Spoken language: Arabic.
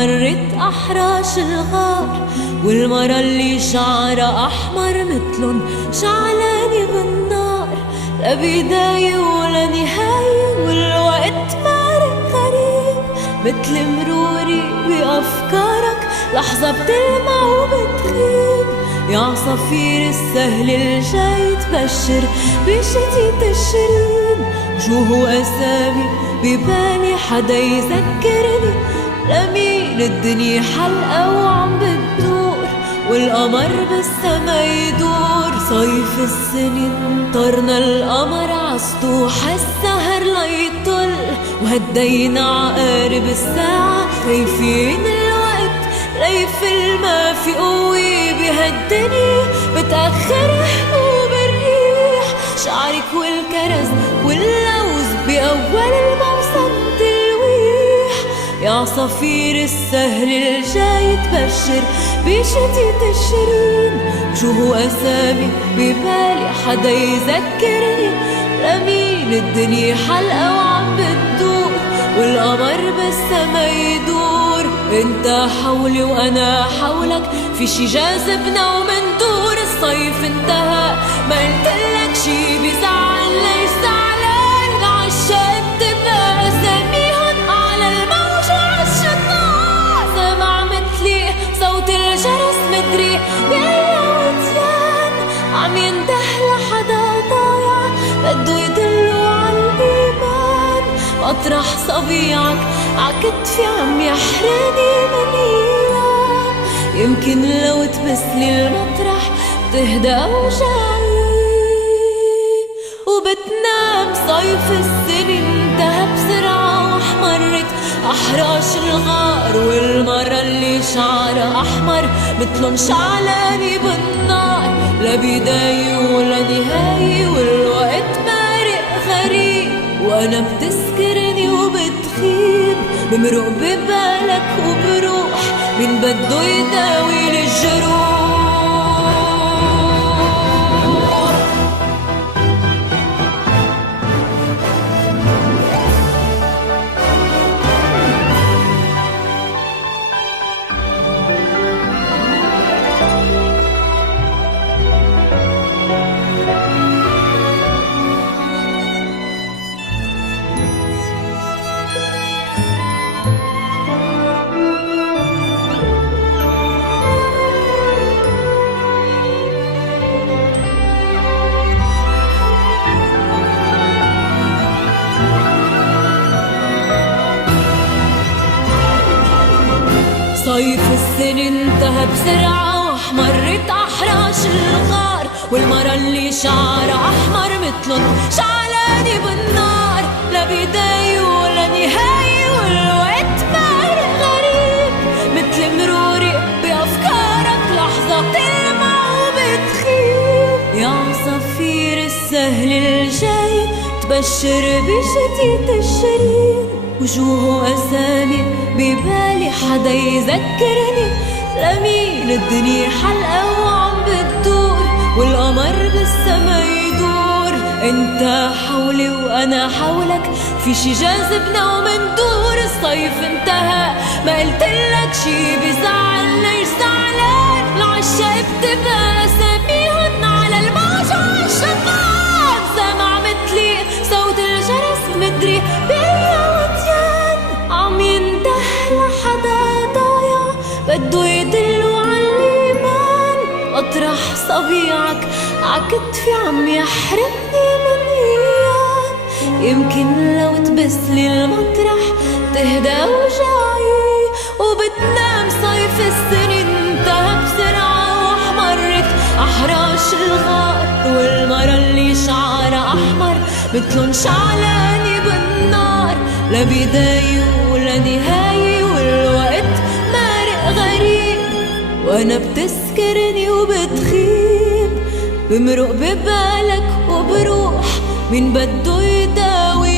مرت أحراش الغار والمرة اللي شعرها أحمر متلن شعلاني بالنار، لا بداية ولا نهاية والوقت مارق غريب متل مروري بأفكارك، لحظة بتلمع وبتغيب. يا عصافير السهل الجاي تبشر بشتيت الشرين، شو هو أسامي ببالي حدا يذكرني، لمين الدنيا حلقة وعم بتدور والقمر بالسما يدور. صيف السنين طرنا القمر عسطوح السهر ليطل، وهدينا عقارب الساعة خايفين الوقت ليفل، ما في قوة بهالدنيا بتأخر حبوب الريح. شعرك والكرز واللوز بأول الموسم تلويح، يا عصافير السهل الجاي تبشر بشتيت الشرين، شو هو أسامي ببالي حدا يذكرني، لمين الدنيا حلقة وعم بتدور والقمر بالسما يدور. انت حولي وانا حولك، في شي جاذبنا ومندور. الصيف انتهى ما قلتلك شي بزعل، ليش زعلان؟ العشاق بتبقى اساميهن على الموج وعالشطاء، سمع متلي صوت الجرس مدري بأي وديان عم ينده لحدا ضايع بده يدلو عالإيمان. مطرح صبيعك عكتفي عم يحرقني من ايام، يمكن لو تبسلي المطرح تهدى اوجاعي وبتنام. صيف السنين انتهى بسرعة واحمرت احراش الغار، والمرة اللي شعرها احمر متلن شعلاني بالنار، لا بداية ولا نهاية والوقت مارق غريب، وانا بتسكرني وبتخيب بمرق ببالك وبروح مين بده يداوي الجروح. صيف السنين انتهى بسرعة واحمرت أحراش الغار، والمرة اللي شعرها أحمر متلن شعلاني بالنار، لا بداية ولا نهاية والوقت مارق غريب متل مروري بأفكارك، لحظة بتلمع وبتخيب. يا عصافير السهل الجاي تبشر بشتيت الشرين، وجوه أسامي ببالي حدا يذكرني، لمين الدنيا حلقة وعم بتدور والقمر بالسما يدور. انت حولي وانا حولك، في شي جاذبنا ومندور. الصيف انتهى ما قلتلك شي بزعل، ليش زعلان؟ العشاق بتبقى اساميهن على الموج وعالشطان، سمع متلي صوت الجرس مدري بأي وديان عم ينده لحدا ضايع بده يدلو عالإيمان. مطرح صبيعك عكتفي عم يحرقني من ايام، يمكن لو تبسلي المطرح تهدى اوجاعي وبتنام. صيف السنين انتهى بسرعة واحمرت احراش الغار، والمرة اللي شعرها احمر متلن شعلاني بالنار، لا بداية ولا نهاية والوقت مارق غريب، وانا بتسكرني وبتخيب بمرق ببالك وبروح مين بده يداوي